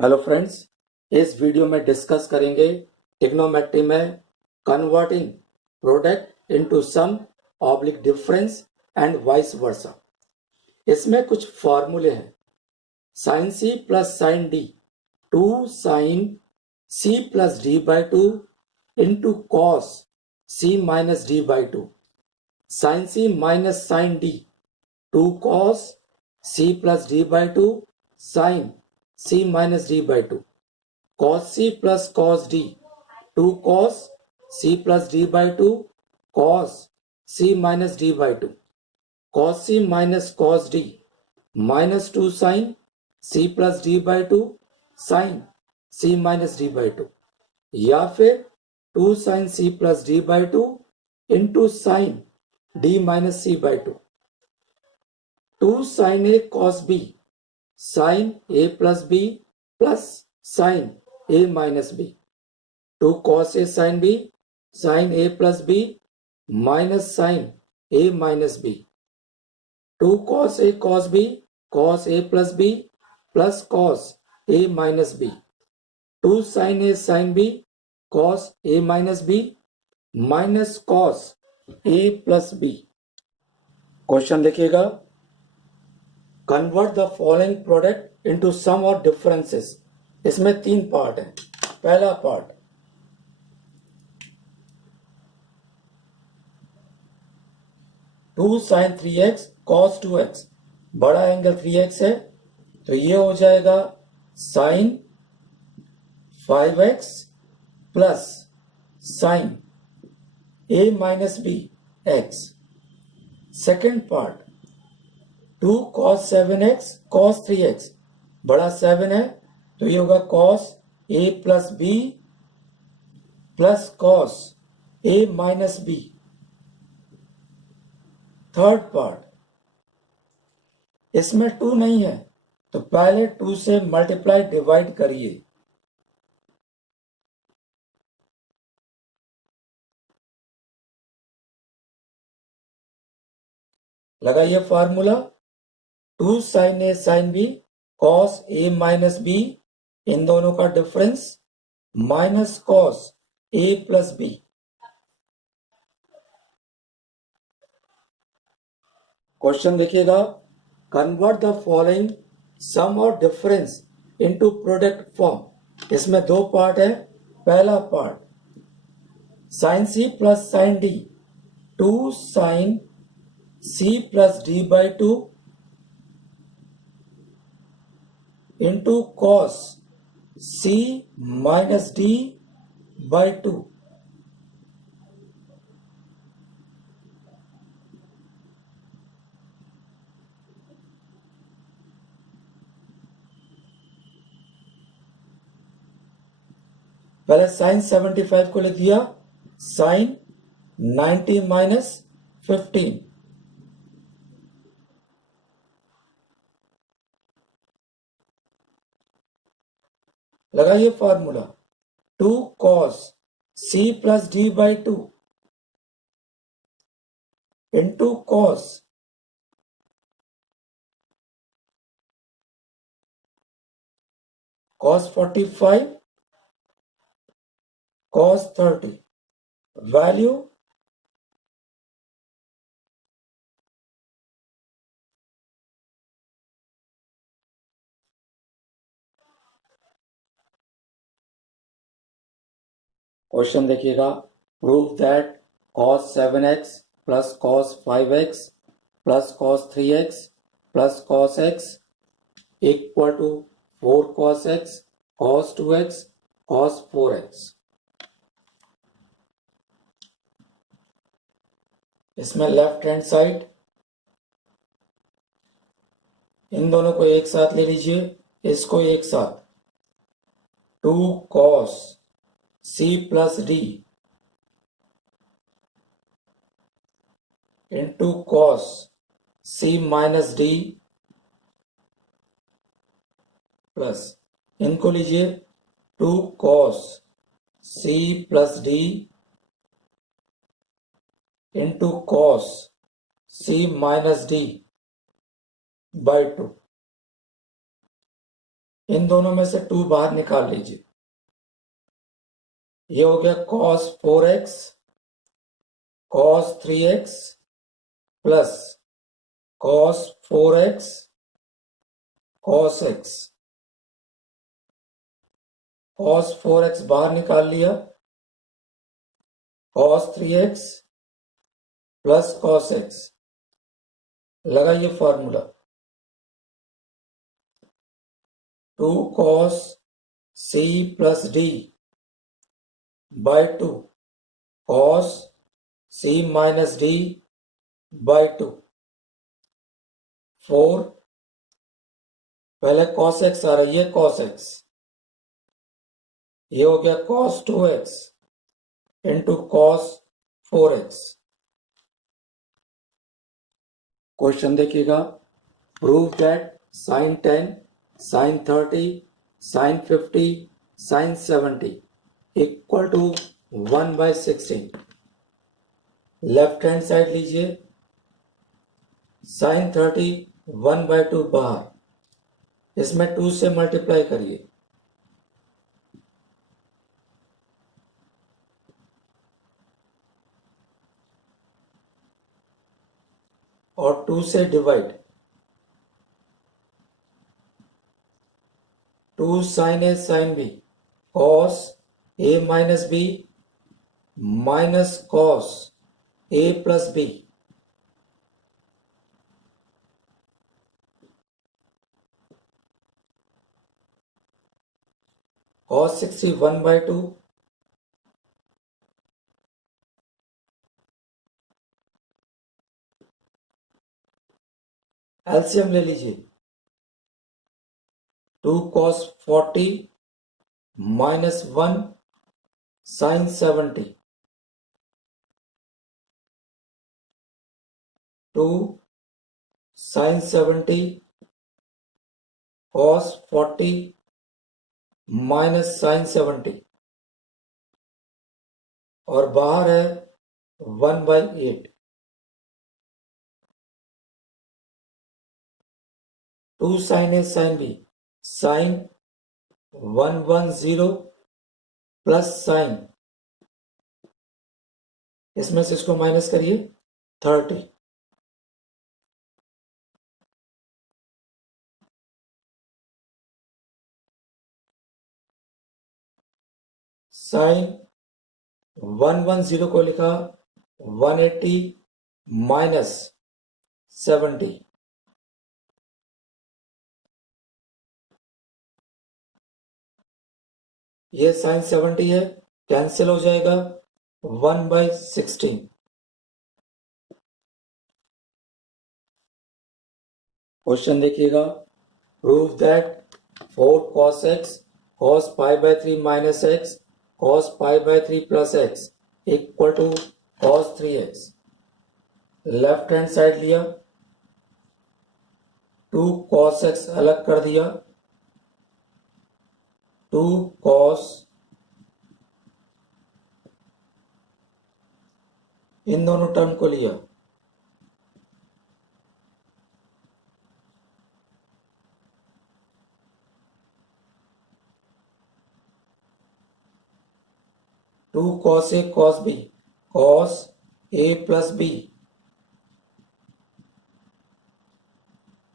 Hello friends, इस video में discuss करेंगे ट्रिग्नोमेट्री में converting product into sum oblique difference and vice versa. इसमें कुछ फॉर्मूले हैं। Sine c plus sine d, 2 sine c plus D by 2 into cos c minus d by 2, sine c minus sine d, 2 cos c plus D by 2 sine c minus d by 2, cos c plus cos d, 2 cos c plus d by 2 cos c minus d by 2, cos c minus cos d minus 2 sin c plus d by 2 sin c minus d by 2, या फिर 2 sin c plus d by 2 into sin d minus c by 2, 2 sin a cos b sin a plus b plus sin a minus b, 2 cos a sin b sin a plus b minus sin a minus b, 2 cos a cos b cos a plus b plus cos a minus b, 2 sin a sin b cos a minus b minus cos a plus b। Question देखिएगा, convert the following product into sum और differences. इसमें 3 part है। पहला part, to sign 3x cos 2x, बड़ा angle 3x है तो ये हो जाएगा sine 5x plus sine a minus b x. Second part, 2 cos 7x cos 3x, बड़ा 7 है तो ये होगा cos a plus b plus cos a minus b. Third part, इसमें 2 नहीं है तो पहले 2 से मल्टीप्लाई डिवाइड करिए, लगाइए formula, 2 sign A sine B cos A minus B, इन दोनों का difference minus cos A plus B. Question देखिएगा, कन्वर्ट द फॉलोइंग सम और डिफरेंस इनटू प्रोडक्ट फॉर्म। इसमें 2 पार्ट है। पहला part, sine c plus sine d, 2 sine c plus d by 2 into cos c minus d by 2, पहले sign 75 को लिख दिया, sign 90 minus 15, लगाइए formula, 2 cos c plus D by 2 into cos cos 45 cos 30, value question देखिएगा, prove that cos 7x plus cos 5x plus cos 3x plus cos x equal to 4 cos x cos 2x cos 4x। इसमें left hand side इन दोनों को एक साथ ले लीजिए, इसको एक साथ, 2 cos c plus D into cos c minus D plus, इनको लीजिए 2 cos c plus D into cos c minus D by 2। इन दोनों में से 2 बाहर निकाल लीजिए। ये हो गया cos 4x cos 3x plus cos 4x cos x। cos 4x बाहर निकाल लिया, cos 3x plus cos x। लगाइए formula, 2 cos c plus d by 2 cos c minus d by 2। 4 पहले cos x आ रही है, cos x। ये हो गया cos 2x into cos 4x। Question देखिएगा, prove that sin 10 sin 30 sin 50 sin 70 equal to 1/16। Left hand side लीजिए, sin 30 1/2 बाहर, इसमें 2 से मल्टीप्लाई करिए, और 2 से divide. 2 sin A sin B cos A minus B minus cos A plus B। cos 60 1/2 LCM ले लीजिए, 2 cos 40 minus 1 sin 70। 2 sin 70 cos 40 minus sin 70, और बाहर है 1/8। 2 sin A sin B sin 110 plus sin, इसमें से इसको माइनस करिए 30। sin 110 को लिखा 180 माइनस 70। ये sin 70 है, कैंसिल हो जाएगा 1/16। क्वेश्चन देखिएगा, prove that 4 cos x cos π/3 minus x cos π/3 plus x equal to cos 3x। Left hand side लिया, 2 cos x अलग कर दिया, 2 cos, इन दोनों टर्म को लिया, two cos A cos B cos A plus B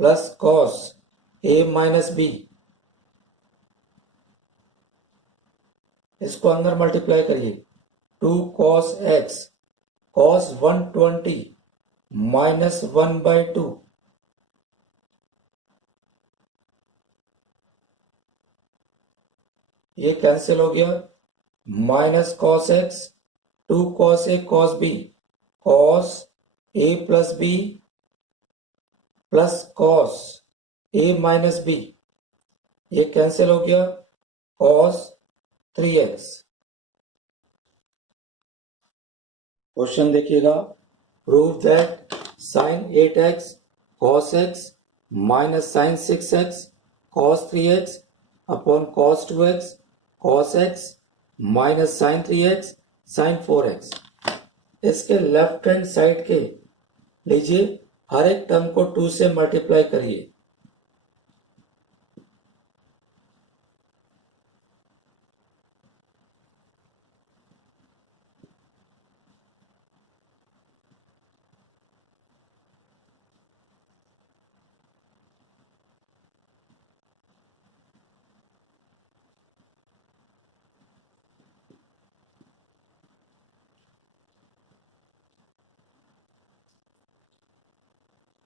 plus cos A minus B। इसको अंदर multiply करिए, 2 cos x cos 120 माइनस 1/2। ये कैंसिल हो गया, minus cos x, 2 cos A cos B cos A plus B plus cos A minus B। ये cancel हो गया, cos 3x। Question देखिएगा, prove that sin 8x cos x minus sin 6x cos 3x upon cos 2x cos x minus sin 3x sin 4x। इसके left hand side के लीजिए, हर एक term को 2 से मल्टीप्लाई करिए,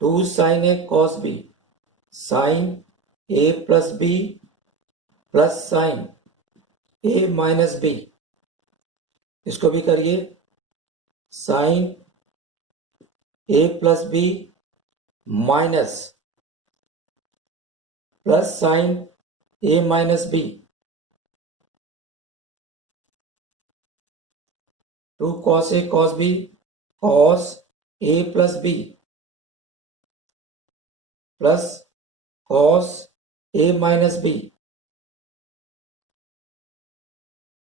2 sin A cos B, sin A plus B plus sin A minus B, इसको भी करिए sin A plus B minus plus sin A minus B, 2 cos A cos B cos A plus B plus cos A minus B,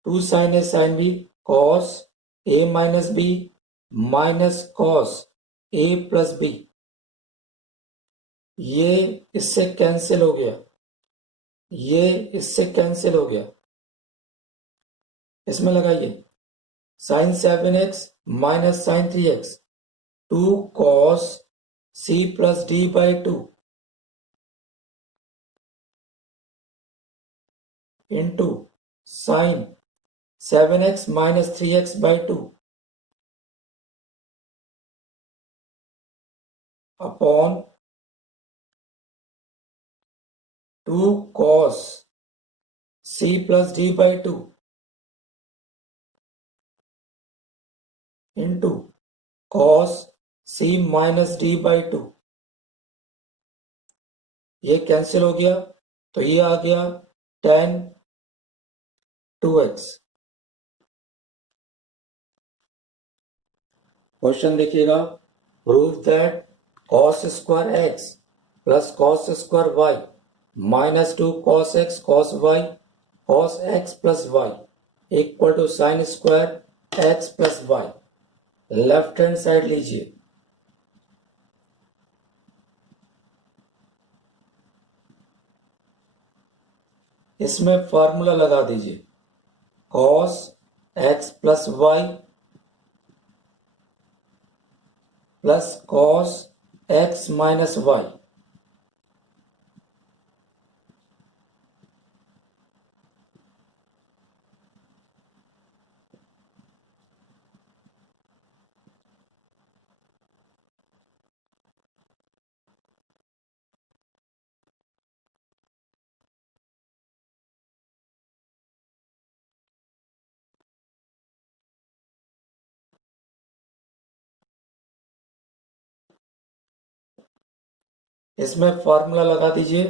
2 sin A sin B cos A minus B minus cos A plus B, ये इससे cancel हो गया, ये इससे cancel हो गया। इसमें लगाइए sin 7x minus sin 3x, 2 cos C plus D by 2 into sin 7x minus 3x by 2 upon 2 cos C plus D by 2 into cos C minus D by 2, ये कैंसिल हो गया तो ये आ गया tan 2x। क्वेश्चन देखिएगा, prove that cos square x plus cos square y minus 2 cos x cos y cos x plus y equal to sine square x plus y। Left hand side लीजिए, इसमें formula लगा दीजिए cos x plus y plus cos x minus y, इसमें formula लगा दीजिए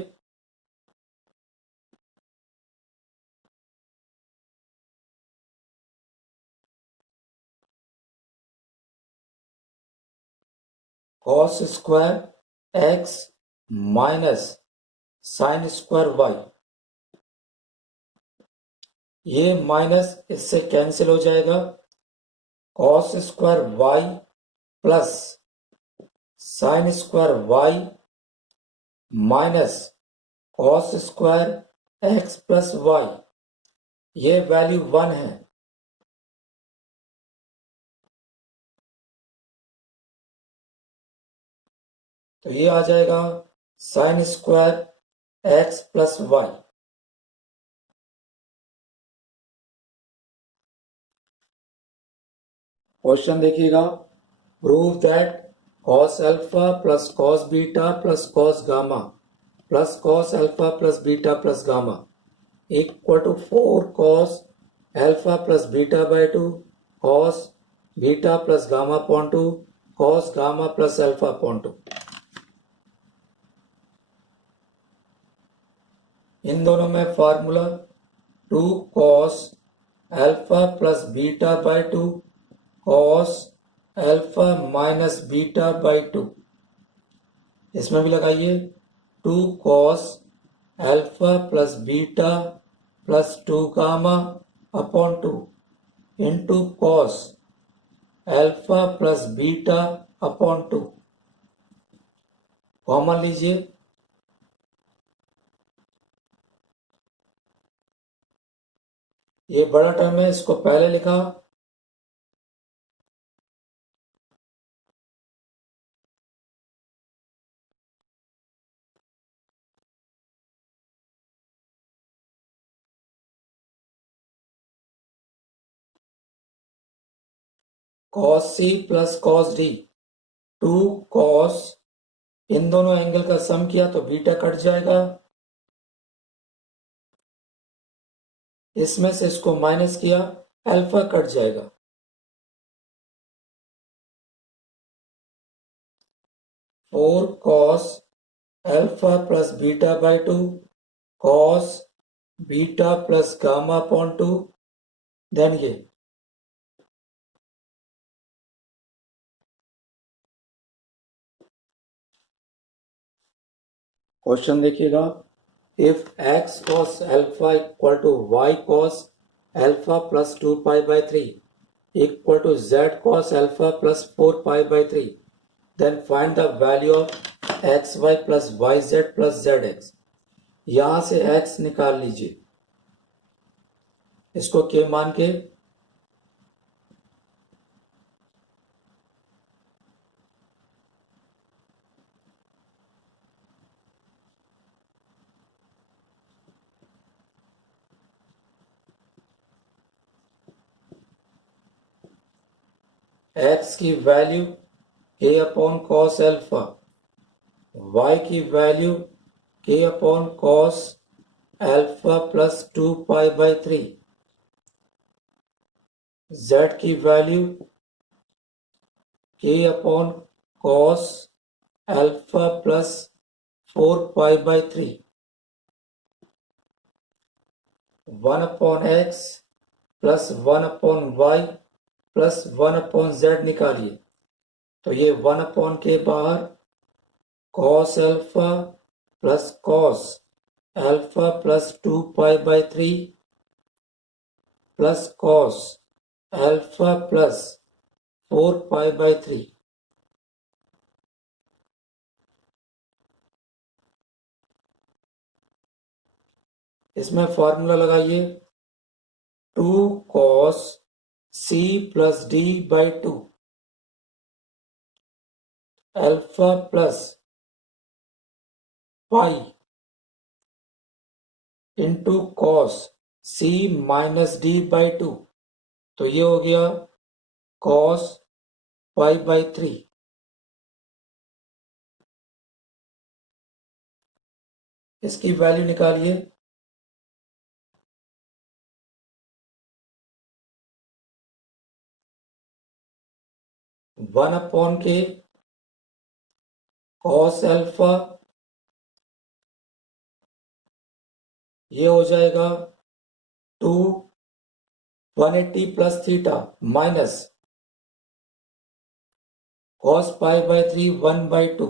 cos square x minus sine square y, ये minus इससे cancel हो जाएगा, cos square y plus sign square y minus cos square x plus y, ये value 1 है, तो ये आ जाएगा sine square x plus y। Question देखिएगा, prove that cos alpha plus cos beta plus cos gamma plus cos alpha plus beta plus gamma equal to 4 cos alpha plus beta by 2 cos beta plus gamma upon 2 cos gamma plus alpha upon 2। इन दोनों में formula 2 cos alpha plus beta by 2 cos alpha minus beta by 2, इसमें भी लगाइए 2 cos alpha plus beta plus 2 gamma upon 2 into cos alpha plus beta upon 2, common लीजिए, ये बड़ा term है, इसको पहले लिखा, cos C plus cos D, 2 cos इन दोनों एंगल का सम किया तो बीटा कट जाएगा, इसमें से इसको माइनस किया, अल्फा कट जाएगा। 4 cos alpha plus beta by 2 cos beta plus gamma upon 2, then ये क्वेश्चन देखिएगा, if x cos alpha equal to y cos alpha plus 2 pi by 3 equal to z cos alpha plus 4 pi by 3, then find the value of x y plus y z plus z x. यहां से x निकाल लीजिए, इसको k मान के x की value k upon cos alpha, y की value k upon cos alpha plus 2 pi by 3, z की value k upon cos alpha plus 4 pi by 3, 1 upon x plus 1 upon y plus 1 upon z निकालिए, तो ये 1 upon के बाहर cos alpha plus 2 pi by 3 plus cos alpha plus 4 pi by 3। इसमें formula लगाइए, 2 cos c plus d by 2 alpha plus pi into cos c minus d by 2, तो ये हो गया कॉस पाई बाई 3। इसकी वैल्यू निकालिए, one upon k cos alpha, ये हो जाएगा 2 180 plus theta minus cos pi by 3 1 by 2,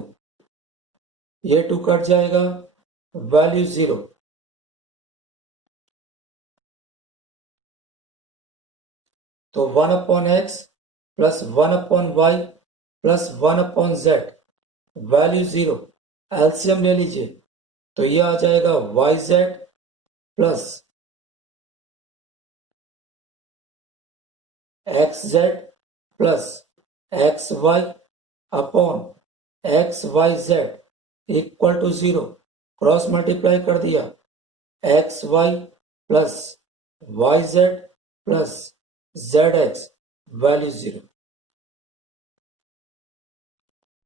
ये 2 कट जाएगा, वैल्यू 0। तो 1 upon x plus 1 upon y plus 1 upon z, value 0। LCM ले लीजिए, तो ये आ जाएगा y z plus x z plus x y upon x y z equal to 0। Cross multiply कर दिया, x y plus y z plus z x, value 0।